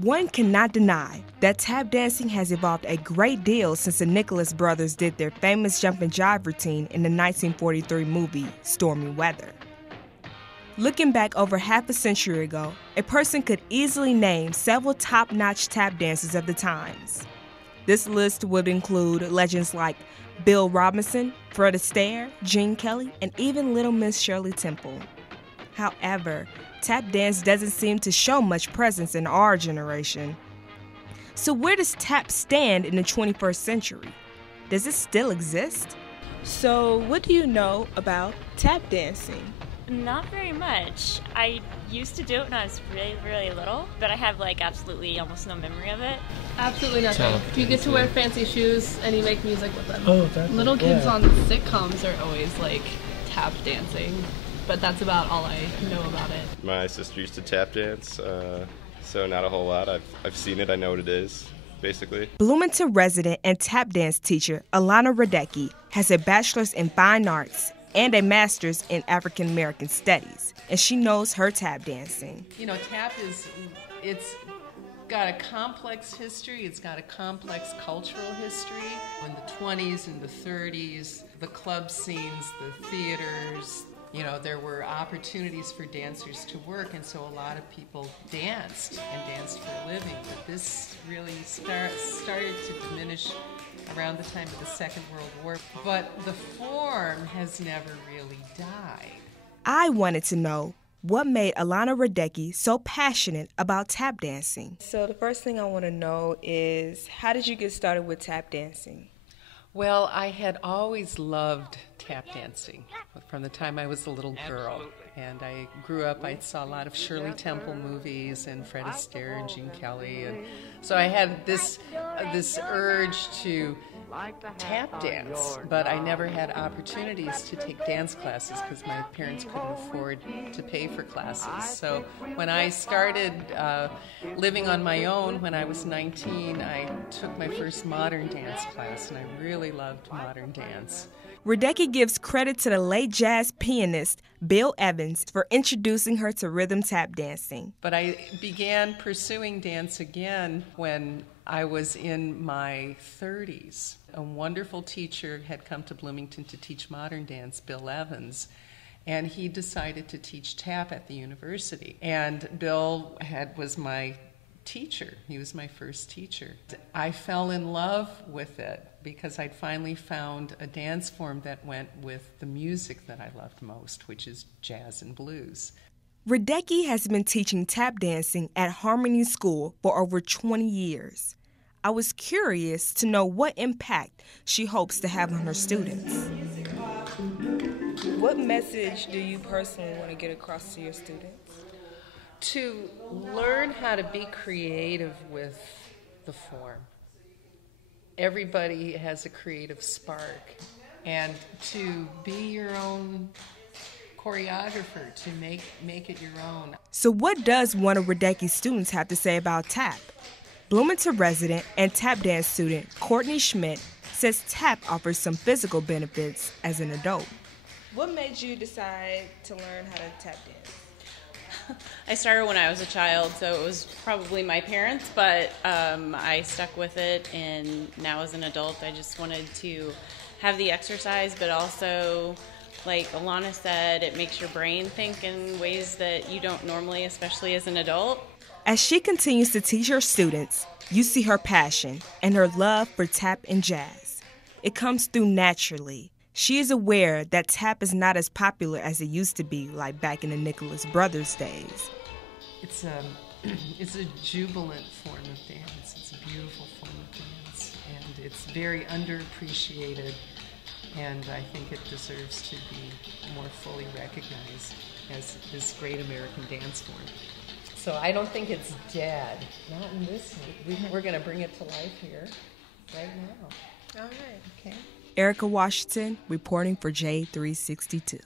One cannot deny that tap dancing has evolved a great deal since the Nicholas brothers did their famous jump and jive routine in the 1943 movie Stormy Weather. Looking back over half a century ago, a person could easily name several top-notch tap dancers of the times. This list would include legends like Bill Robinson, Fred Astaire, Gene Kelly, and even Little Miss Shirley Temple. However, tap dance doesn't seem to show much presence in our generation. So where does tap stand in the 21st century? Does it still exist? So what do you know about tap dancing? Not very much. I used to do it when I was really, really little, but I have absolutely almost no memory of it. Absolutely nothing. You get to wear fancy shoes and you make music with them. Oh, definitely. Little kids on sitcoms are always tap dancing, but that's about all I know about it. My sister used to tap dance, so not a whole lot. I've seen it, I know what it is, basically. Bloomington resident and tap dance teacher Allana Radecki has a bachelor's in fine arts and a master's in African American studies, and she knows her tap dancing. You know, tap it's got a complex history, it's got a complex cultural history. In the 20s and the 30s, the club scenes, the theaters, you know, there were opportunities for dancers to work, and so a lot of people danced for a living. But this really started to diminish around the time of the Second World War. But the form has never really died. I wanted to know what made Allana Radecki so passionate about tap dancing. So the first thing I want to know is, how did you get started with tap dancing? Well, I had always loved tap dancing from the time I was a little girl. And I grew up, I saw a lot of Shirley Temple movies and Fred Astaire and Gene Kelly. And so I had this urge to tap dance, but I never had opportunities to take dance classes because my parents couldn't afford to pay for classes. So when I started living on my own when I was 19, I took my first modern dance class, and I really loved modern dance. Radecki gives credit to the late jazz pianist Bill Evans for introducing her to rhythm tap dancing. But I began pursuing dance again when I was in my 30s. A wonderful teacher had come to Bloomington to teach modern dance, Bill Evans, and he decided to teach tap at the university. And Bill was my teacher. He was my first teacher. I fell in love with it because I'd finally found a dance form that went with the music that I loved most, which is jazz and blues. Radecki has been teaching tap dancing at Harmony School for over 20 years. I was curious to know what impact she hopes to have on her students. What message do you personally want to get across to your students? To learn how to be creative with the form. Everybody has a creative spark, and to be your own choreographer, to make it your own. So what does one of Radecki's students have to say about tap? Bloomington resident and tap dance student Courtney Schmidt says tap offers some physical benefits as an adult. What made you decide to learn how to tap dance? I started when I was a child, so it was probably my parents, but I stuck with it, and now as an adult, I just wanted to have the exercise, but also, like Allana said, it makes your brain think in ways that you don't normally, especially as an adult. As she continues to teach her students, you see her passion and her love for tap and jazz. It comes through naturally. She is aware that tap is not as popular as it used to be, like back in the Nicholas brothers' days. It's a jubilant form of dance. It's a beautiful form of dance, and it's very underappreciated, and I think it deserves to be more fully recognized as this great American dance form. So I don't think it's dead. Not in this one. We're going to bring it to life here right now. All right. Okay. Erica Washington reporting for J362.